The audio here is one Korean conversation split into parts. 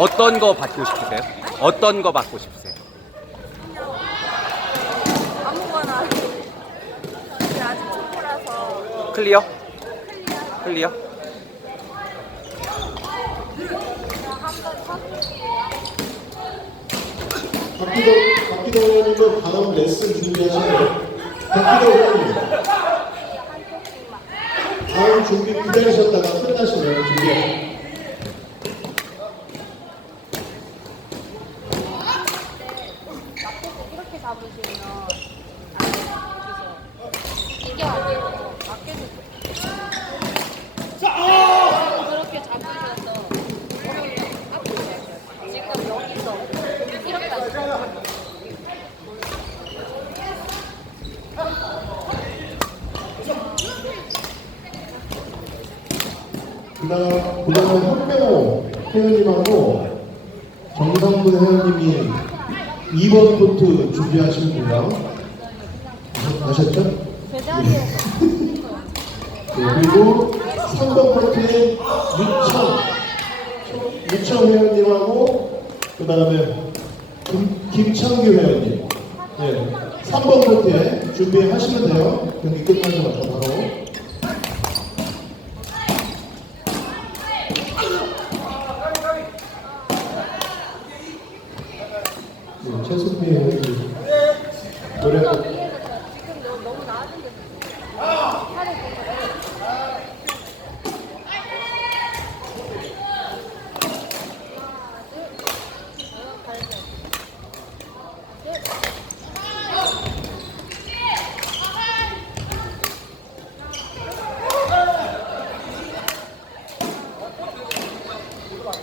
어떤 거 받고 싶으세요? 어떤 거 받고 싶으세요? 아무거나. 근데 아직 초보라서 클리어? 클리어? 박기도, 박기도 의원님도 단원 레슨 준비하시네요. 박기도 의원님. 다음 준비 기다리셨다가 끝나시면 준비하세요. 앞에서 이렇게 잡으시면 안 돼요. 여기서. 이게 아니고 밖에서 그렇게 잡으셔서 앞으로 가셔요. 지금 여기서 이렇게 하시면 그 다음, 그 다음에 현명호 회원님하고 정상근 회원님이 2번 코트 준비하시는군요. 아셨죠? 제자리에 네, 그리고 3번 코트에 유청, 유청 회원님하고 그 다음에 김창규 회원님. 네, 3번 코트에 준비하시면 돼요. 경기 끝나자마자 바로. 네, 회원님. 노래 지금 너무, 너무 나아진 데 팔을 보면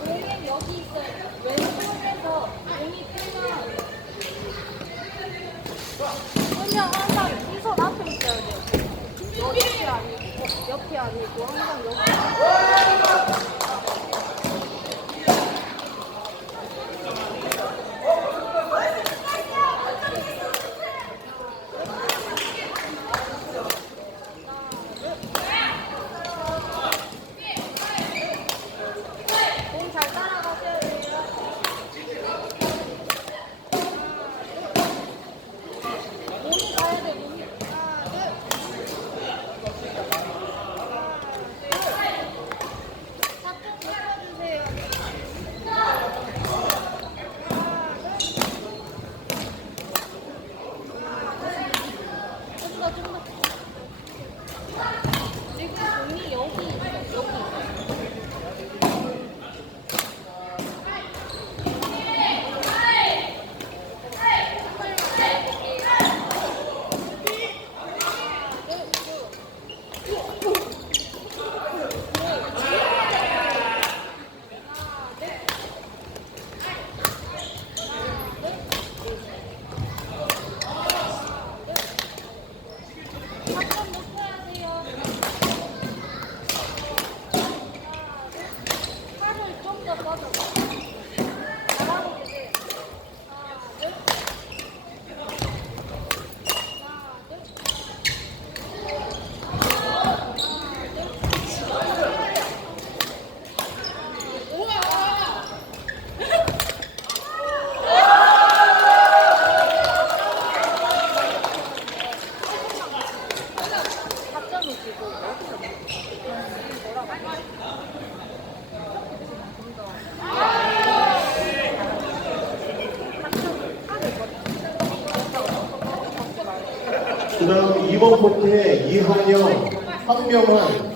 공이 여기 있어요. 왼쪽에서 공이 뜨면 그냥 항상 이손 앞에 있어야 돼요. 옆이 아니고, 옆이 아니고 항상 여기. 한번 그 다음 2번 코트에 이한영, 황명환,